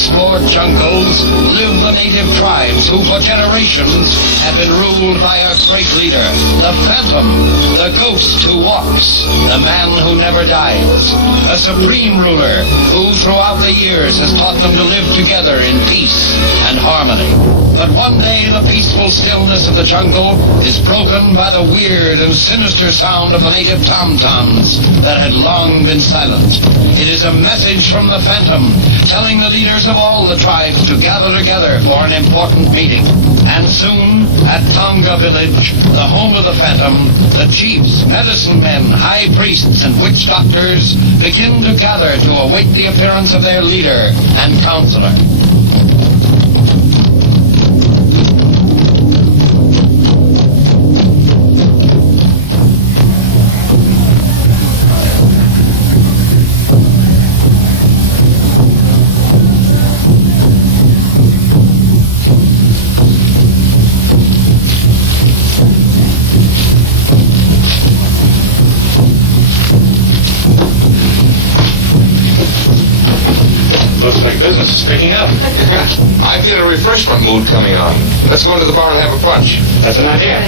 unexplored jungles live the native tribes who for generations have been ruled by a great leader, the Phantom, the ghost who walks, the man who never dies, a supreme ruler who throughout the years has taught them to live together in peace and harmony. But one day the peaceful stillness of the jungle is broken by the weird and sinister sound of the native tom-toms that had long been silent. It is a message from the Phantom telling the leaders of all the tribes to gather together for an important meeting. And soon, at Tonga village, the home of the Phantom, the chiefs, medicine men, high priests, and witch doctors begin to gather to await the appearance of their leader and counselor. Business is picking up. I feel a refreshment mood coming on. Let's go into the bar and have a punch. That's an idea.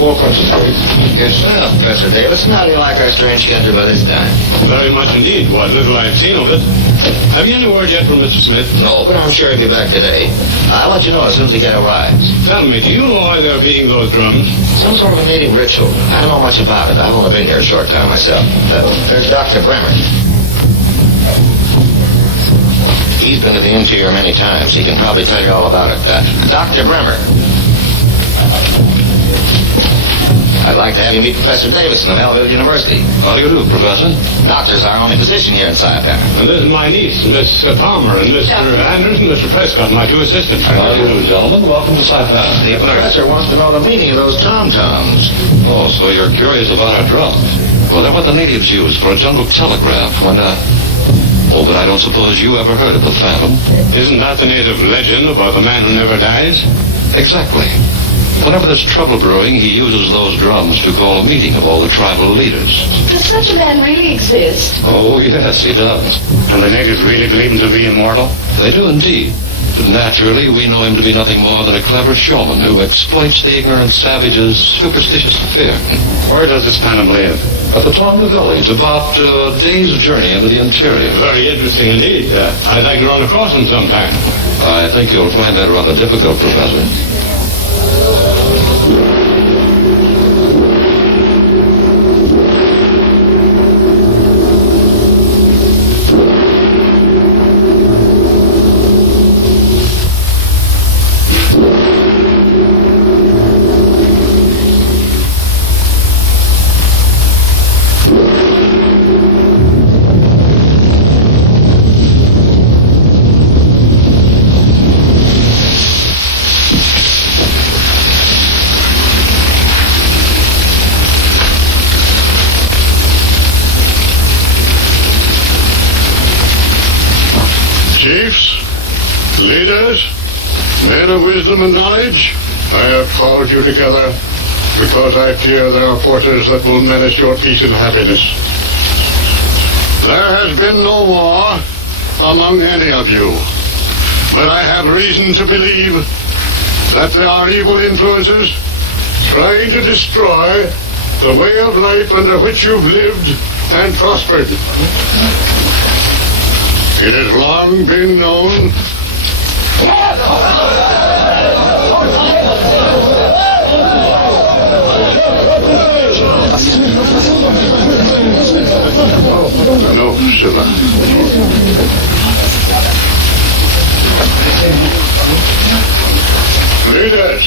Four punches, please. Yes, sir, Professor Davis. How do you like our strange country by this time? Very much indeed. What little I've seen of it. Have you any word yet from Mr. Smith? No, but I'm sure he'll be back today. I'll let you know as soon as he arrives. Tell me, do you know why they're beating those drums? Some sort of a native ritual. I don't know much about it. I've only been here a short time myself. There's Dr. Bremer. He's been to the interior many times. He can probably tell you all about it. Dr. Bremer. I'd like to have you meet Professor Davis in the Melville University. How do you do, Professor? Doctor's our only physician here in Saipan. And this is my niece, Miss Palmer, and Mr. Anders and Mr. Prescott, my two assistants. How do you do, gentlemen? Welcome to Saipan. The professor wants to know the meaning of those tom-toms. Oh, so you're curious about our drums? Well, they're what the natives use for a jungle telegraph when, Oh, but I don't suppose you ever heard of the Phantom. Isn't that the native legend about the man who never dies? Exactly. Whenever there's trouble brewing, he uses those drums to call a meeting of all the tribal leaders. Does such a man really exist? Oh, yes, he does. And the natives really believe him to be immortal? They do indeed. But naturally, we know him to be nothing more than a clever showman who exploits the ignorant savage's superstitious fear. Where does this Phantom live? At the Tonga village, about a day's journey into the interior. Very interesting indeed. I'd like to run across him sometime. I think you'll find that rather difficult, Professor. Chiefs, leaders, men of wisdom and knowledge, I have called you together because I fear there are forces that will menace your peace and happiness. There has been no war among any of you, but I have reason to believe that there are evil influences trying to destroy the way of life under which you've lived and prospered. It has long been known No, Shiva. Leaders,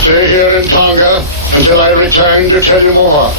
stay here in Tonga until I return to tell you more.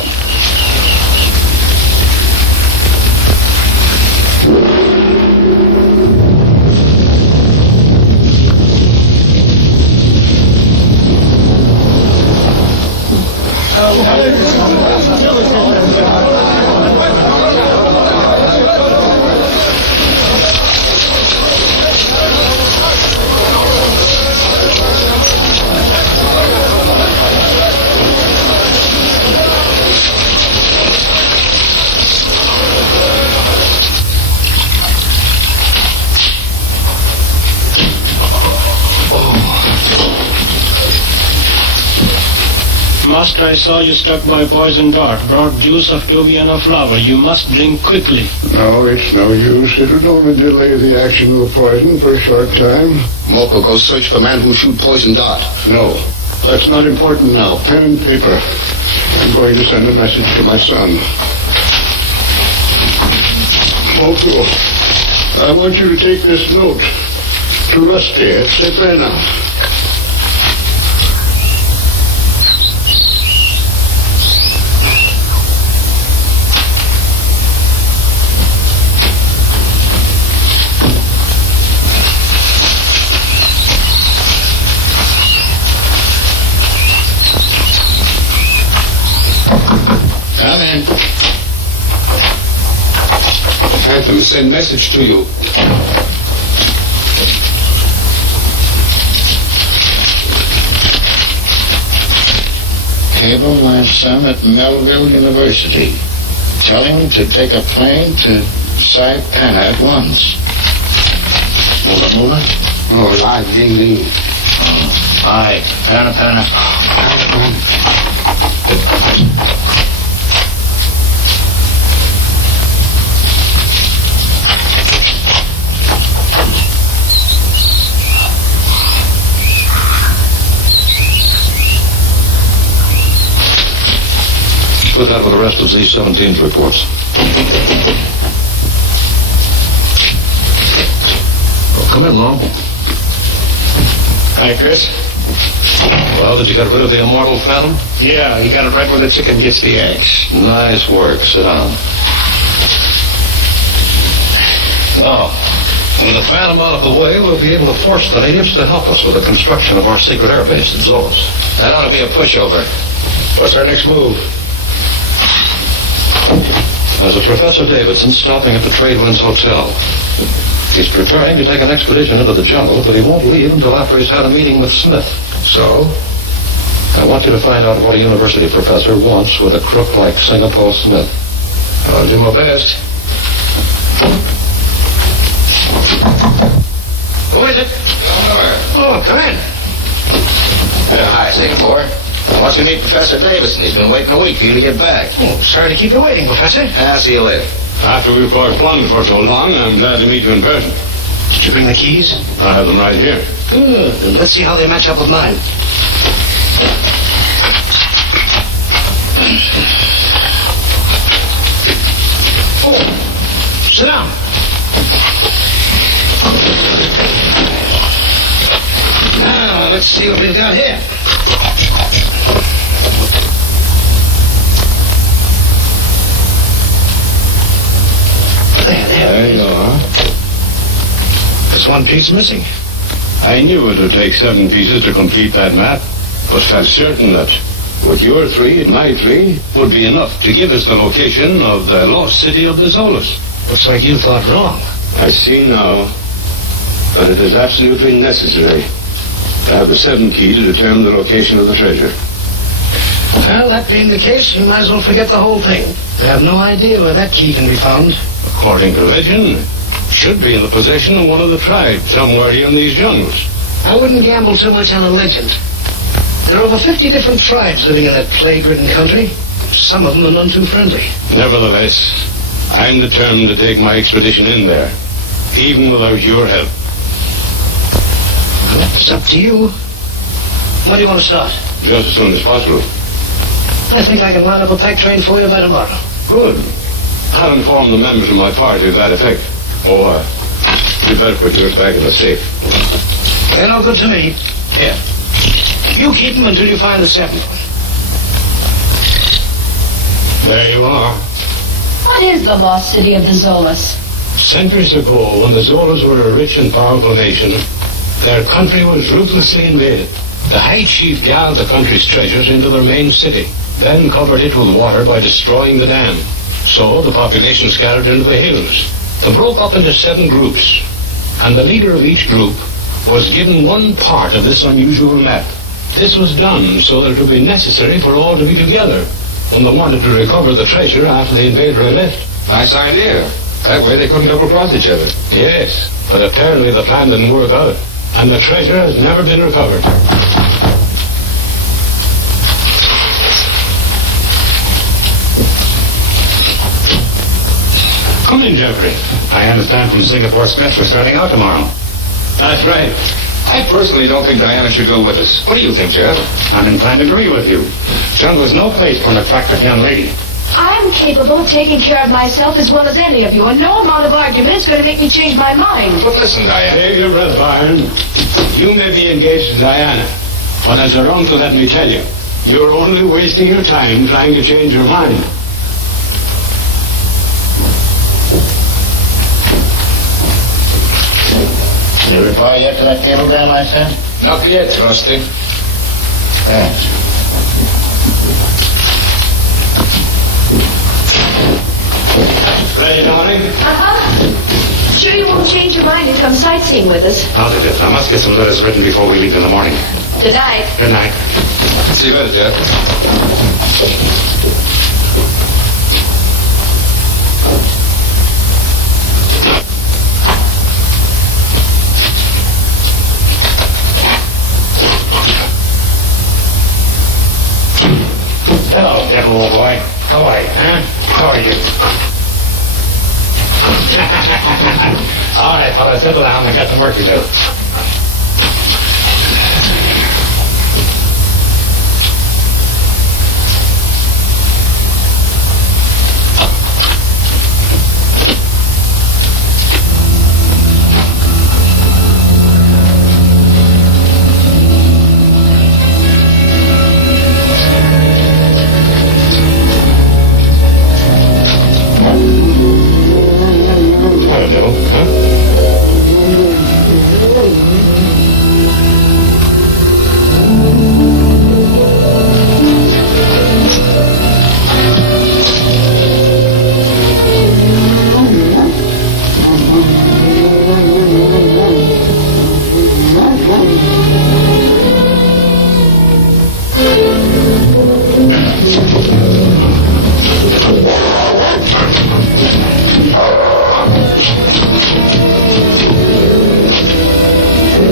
Master, I saw you struck by a poison dart. Brought juice of Joviana flower. You must drink quickly. No, it's no use. It would only delay the action of the poison for a short time. Moko, go search for man who shoot poison dart. No, that's not important now. Pen and paper. I'm going to send a message to my son. Moko, I want you to take this note to Rusty at Seprena. Come in. Phantom, send message to you. Cable my son at Melville University. Tell him to take a plane to Saipan at once. Mula? Oh, live, Ying Ling. Aye, Pana. Put that with the rest of Z-17's reports. Well, come in, Long. Hi, Chris. Well, did you get rid of the immortal Phantom? Yeah, you got it right where the chicken gets the eggs. Nice work. Sit down. Now, with the Phantom out of the way, we'll be able to force the natives to help us with the construction of our secret air base at Zolos. That ought to be a pushover. What's our next move? There's a Professor Davidson stopping at the Tradewinds Hotel. He's preparing to take an expedition into the jungle, but he won't leave until after he's had a meeting with Smith. So? I want you to find out what a university professor wants with a crook like Singapore Smith. I'll do my best. Who is it? Oh, come in. Hi, Singapore. I want you to meet Professor Davidson. He's been waiting a week for you to get back. Oh, sorry to keep you waiting, Professor. See you later. After we've corresponded for so long, I'm glad to meet you in person. Did you bring the keys? I have them right here. Good. Let's see how they match up with mine. Oh, sit down. Now, let's see what we've got here. There you are. There's one piece missing. I knew it would take 7 pieces to complete that map, but felt certain that with your 3 and my 3 would be enough to give us the location of the lost city of the Zolos. Looks like you thought wrong. I see now that it is absolutely necessary to have the 7th key to determine the location of the treasure. Well, that being the case, you might as well forget the whole thing. We have no idea where that key can be found. According to legend, it should be in the possession of one of the tribes somewhere here in these jungles. I wouldn't gamble too much on a legend. There are over 50 different tribes living in that plague-ridden country. Some of them are none too friendly. Nevertheless, I'm determined to take my expedition in there, even without your help. Well, it's up to you. When do you want to start? Just as soon as possible. I think I can line up a pack train for you by tomorrow. Good. I'll inform the members of my party to that effect. Oh, you better put yours back in the safe. They're no good to me. Here. You keep them until you find the 7th one. There you are. What is the lost city of the Zolos? Centuries ago, when the Zolos were a rich and powerful nation, their country was ruthlessly invaded. The High Chief gathered the country's treasures into their main city, then covered it with water by destroying the dam. So the population scattered into the hills. They broke up into 7 groups, and the leader of each group was given one part of this unusual map. This was done so that it would be necessary for all to be together when they wanted to recover the treasure after the invader had left. Nice idea. That way they couldn't double-cross each other. Yes, but apparently the plan didn't work out, and the treasure has never been recovered. Come in, Jeffrey. I understand from Singapore Smith we're starting out tomorrow. That's right. I personally don't think Diana should go with us. What do you think, Jeff? I'm inclined to agree with you. Jungle is no place for an attractive young lady. I'm capable of taking care of myself as well as any of you, and no amount of argument is going to make me change my mind. But listen, Diana. Save your breath, Byron. You may be engaged to Diana, but as her uncle, let me tell you, you're only wasting your time trying to change your mind. You reply yet to that cablegram I sent? Not yet, Rusty. Thanks. Ready, Dominic? Uh-huh. Sure you won't change your mind and come sightseeing with us? I'll do this. I must get some letters written before we leave in the morning. Good night. Good night. See you later, Jeff. Hello, Devil, old boy. How are you, huh? How are you? All right, fella, settle down. I got some work to do.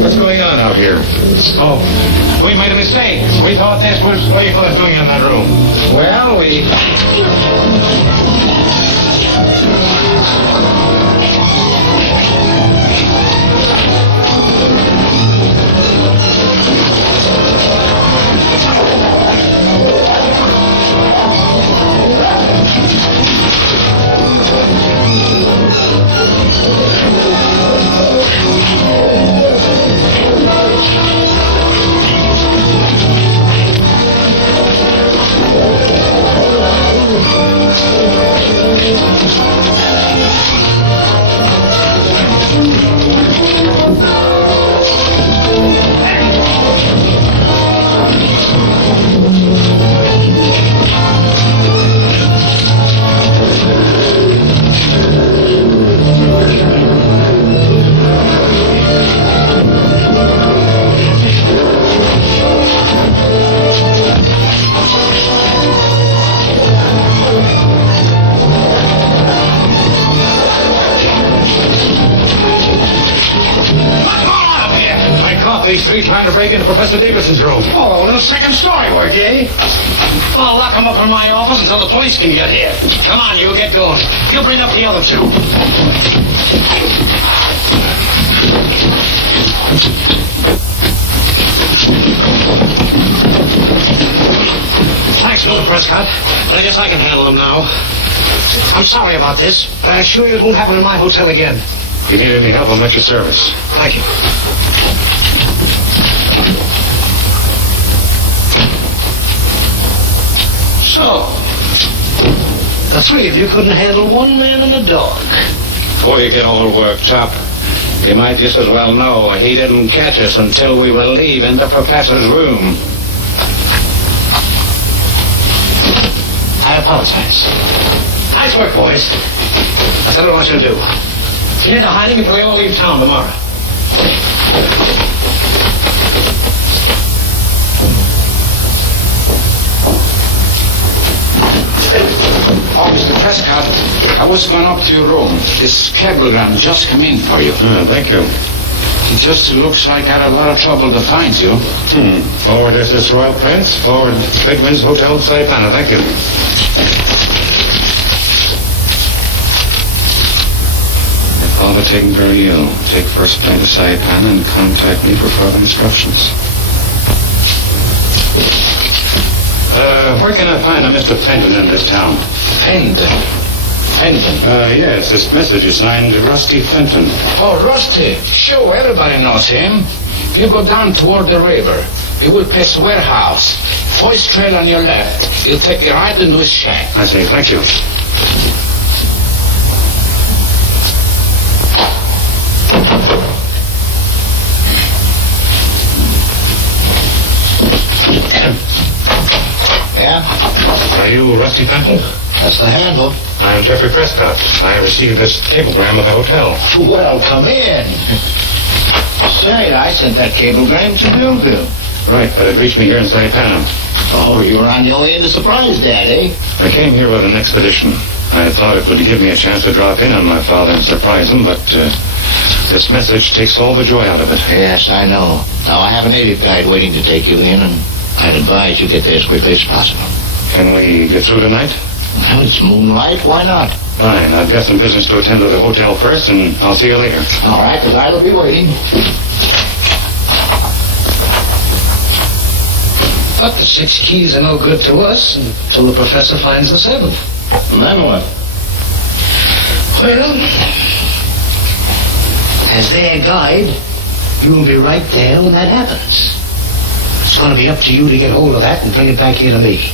What's going on out here? Oh, we made a mistake. We thought this was what you call it doing in that room. Well, we... These three trying to break into Professor Davison's room. Oh, a little second story work, eh? I'll lock them up in my office until the police can get here. Come on, you get going. You bring up the other two. Thanks, Mr. Prescott, but I guess I can handle them now. I'm sorry about this, but I assure you it won't happen in my hotel again. If you need any help, I'm at your service. Thank you. So, the three of you couldn't handle one man and a dog. Before you get all worked up, you might just as well know he didn't catch us until we were leaving the professor's room. I apologize. Nice work, boys. That's what I want you to do. You need to hide him until we all leave town tomorrow. Oh, Mr. Prescott, I was going up to your room. This cablegram just come in for you. Thank you. It just looks like I had a lot of trouble to find you. Forward, this is Royal Prince. Forward, Big Wind's Hotel, Saipana. Thank you. father taken very ill. Take first plane to Saipan and contact me for further instructions. Where can I find a Mr. Fenton in this town? Fenton? Yes, this message is signed Rusty Fenton. Oh, Rusty. Sure, everybody knows him. You go down toward the river. You will pass warehouse. First trail on your left. He'll take you right into his shack. I see, thank you. Yeah? Are you Rusty Fenton? That's the handle. I'm Jeffrey Prescott. I received this cablegram at the hotel. Well, come in. Say, I sent that cablegram to Millville. Right, but it reached me here in Saipan. Oh, you were on your way into surprise, Dad, eh? I came here with an expedition. I thought it would give me a chance to drop in on my father and surprise him, but this message takes all the joy out of it. Yes, I know. Now, I have a native guide waiting to take you in, and I'd advise you get there as quickly as possible. Can we get through tonight? Well, it's moonlight. Why not? Fine. I've got some business to attend to the hotel first, and I'll see you later. All right, the guide will be waiting. But the 6 keys are no good to us until the professor finds the 7th. And then what? Well, as their guide, you'll be right there when that happens. It's going to be up to you to get hold of that and bring it back here to me.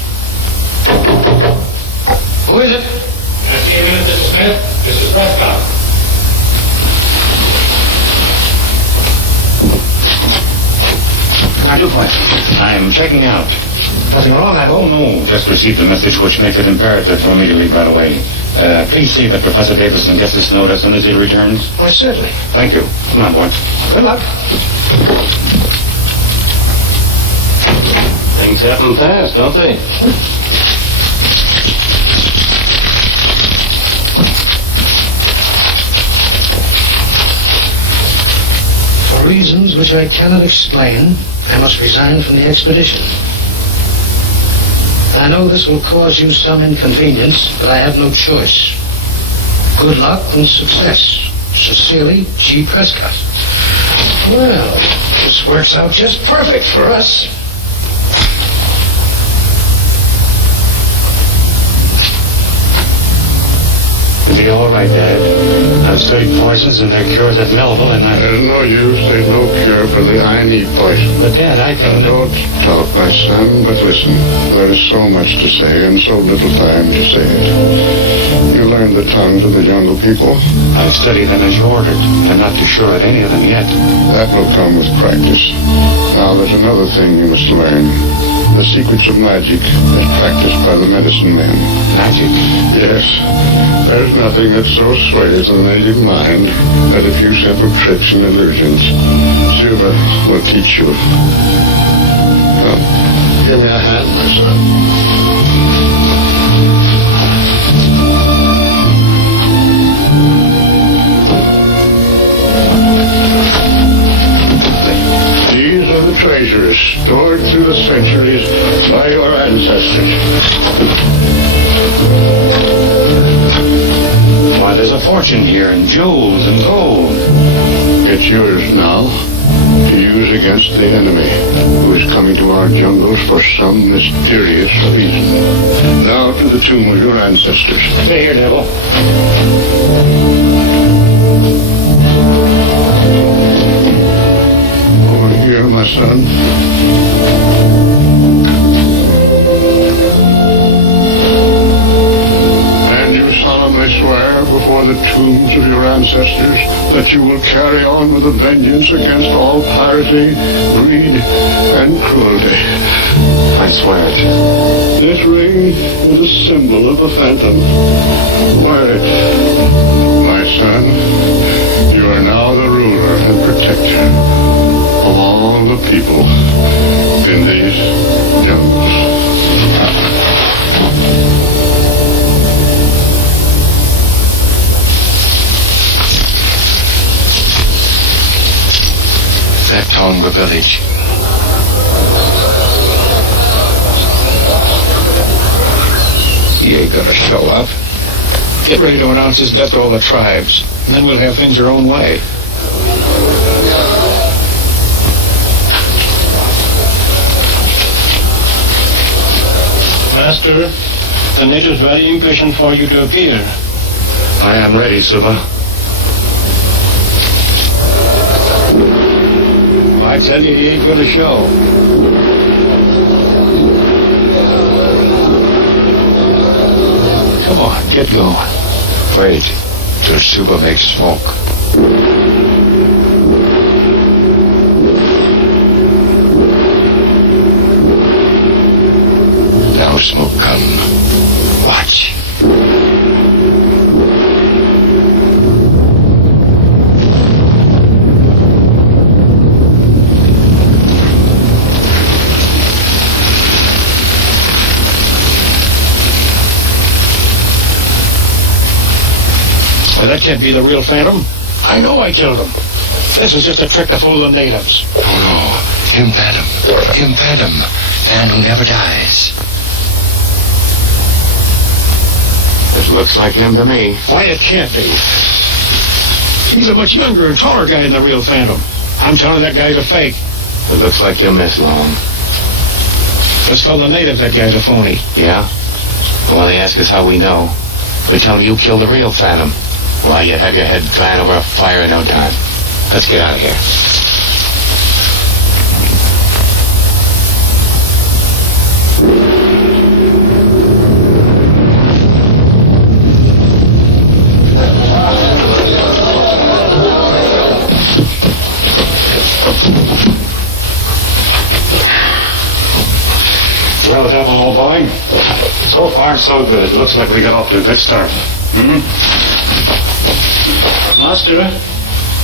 Who is it? Just a minute, Mr. Smith. This is Prescott. What can I do for you? I'm checking out. Nothing wrong, I hope? Oh, no. Just received a message which makes it imperative for me to leave right away. Please see that Professor Davison gets this note as soon as he returns. Why, certainly. Thank you. Come on, boy. Good luck. Things happen fast, don't they? For reasons which I cannot explain, I must resign from the expedition. I know this will cause you some inconvenience, but I have no choice. Good luck and success. Sincerely, G. Prescott. Well, this works out just perfect for us. It'll be all right, Dad. I've studied poisons and their cures at Melville, and There's no use. There's no cure for the I need poison. But, Dad, I can... Don't talk, my son, but listen. There is so much to say and so little time to say it. You learned the tongues of the jungle people. I've studied them as you ordered. I'm not too sure at any of them yet. That will come with practice. Now, there's another thing you must learn. The secrets of magic as practiced by the medicine men. Magic? Yes. There's nothing that so sways the native mind as a few simple tricks and illusions. Silver will teach you. Come, give me a hand, my son. These are the treasures stored through the centuries by your ancestors. Why, there's a fortune here in jewels and gold. It's yours now to use against the enemy who is coming to our jungles for some mysterious reason. Now to the tomb of your ancestors. Stay here, Neville. Over here, my son. And you solemnly swear before the tombs of your ancestors that you will carry on with a vengeance against all piracy, greed, and cruelty. I swear it. This ring is a symbol of the Phantom. Wear it, my son. You are now the ruler and protector of all the people in these jungles. That Tonga village. He ain't gonna show up. Get ready to announce his death to all the tribes. Then we'll have things our own way. Master, the natives very impatient for you to appear. I am ready, Suba. I tell you, he ain't gonna show. Come on, get going. Wait till Suba makes smoke. Now smoke come. Watch. Well, that can't be the real Phantom. I know I killed him. This is just a trick to fool the natives. No. Him Phantom. Him Phantom. Man who never dies. It looks like him to me. Why, it can't be. He's a much younger and taller guy than the real Phantom. I'm telling that guy's a fake. It looks like him, Miss Long. Let's tell the natives that guy's a phony. Yeah? Well, they ask us how we know. We tell them you killed the real Phantom. Well, you have your head flying over a fire in no time. Let's get out of here. Well, Devil, old boy. So far, so good. Looks like we got off to a good start. Master,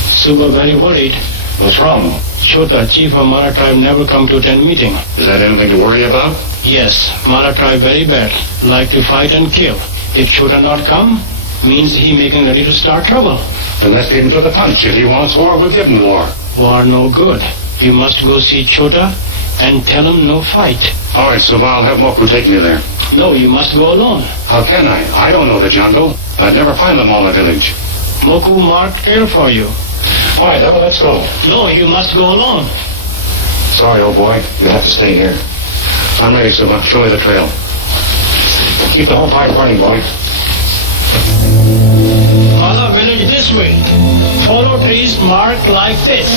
Suba very worried. What's wrong? Chota, chief of Mara tribe, never come to attend meeting. Is that anything to worry about? Yes, Mara tribe very bad. Like to fight and kill. If Chota not come, means he making ready to start trouble. Then let's leave him to the punch. If he wants war, we'll give him war. War no good. We must go see Chota and tell him no fight. All right, Suba, I'll have Moku take me there. No, you must go alone. How can I? I don't know the jungle. I'd never find them all in the village. Moku marked trail for you. All right, Devil, let's go. No, you must go alone. Sorry, old boy. You have to stay here. I'm ready, Suba. Show me the trail. Keep the whole fire burning, boy. Follow village this way. Follow trees marked like this.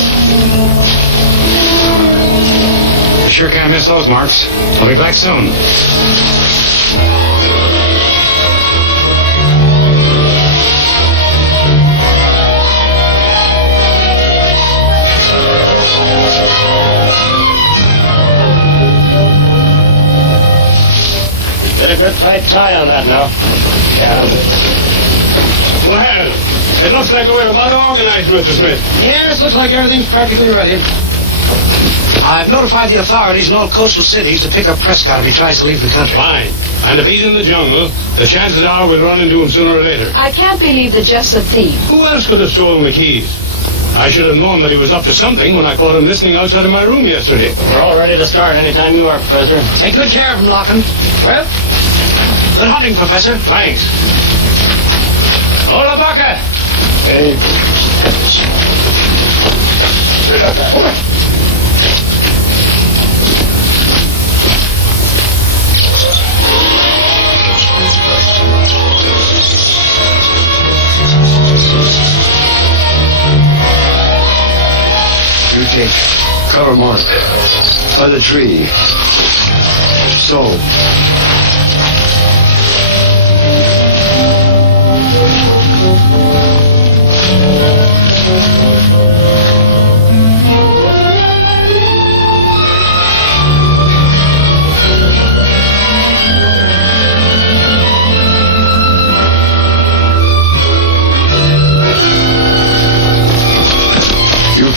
You sure can't miss those marks. I'll be back soon. Get a good tight tie on that now. Yeah. Well, it looks like we're about organized, Mr. Smith. Yes, looks like everything's practically ready. I've notified the authorities in all coastal cities to pick up Prescott if he tries to leave the country. Fine. And if he's in the jungle, the chances are we'll run into him sooner or later. I can't believe that just a thief. Who else could have stolen the keys? I should have known that he was up to something when I caught him listening outside of my room yesterday. We're all ready to start anytime you are, Professor. Take good care of him, Lockin. Well, good hunting, Professor. Thanks. Hola, Baca! Hey. You take cover mark by the tree. So.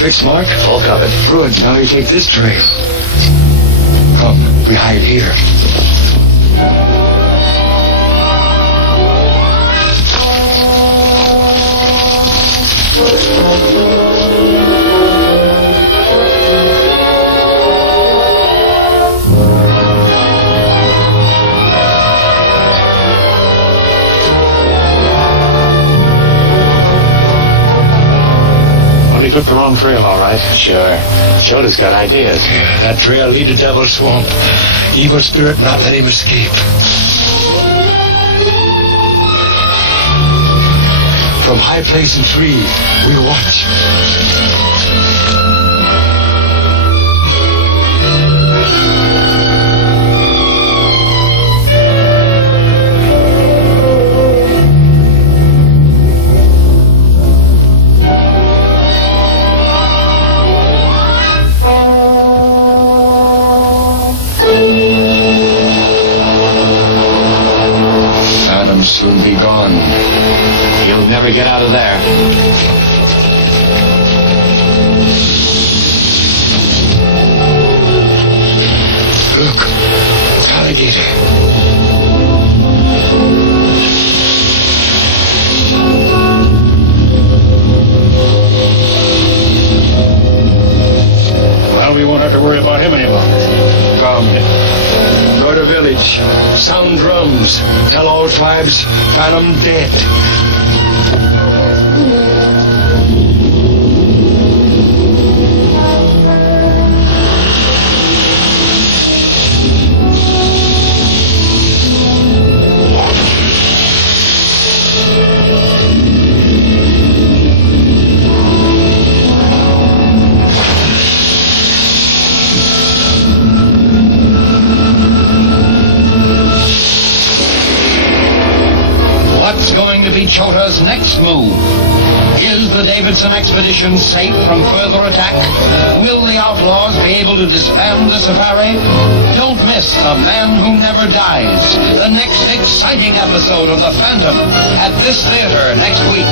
Fixed, Mark? All covered. Good. Now you take this trail. Come, we hide here. took the wrong trail, all right. Sure. Choda's got ideas. That trail lead to Devil's Swamp. Evil spirit not let him escape. From high place and tree, we'll watch. Soon be gone. You'll never get out of there. Look, alligator. Well, we won't have to worry about him anymore. Come. Go to village. Sound drums. Tell all tribes, Phantom dead. Chota's next move? Is the Davidson expedition safe from further attack? Will the outlaws be able to disband the safari? Don't miss The Man Who Never Dies, the next exciting episode of The Phantom, at this theater next week.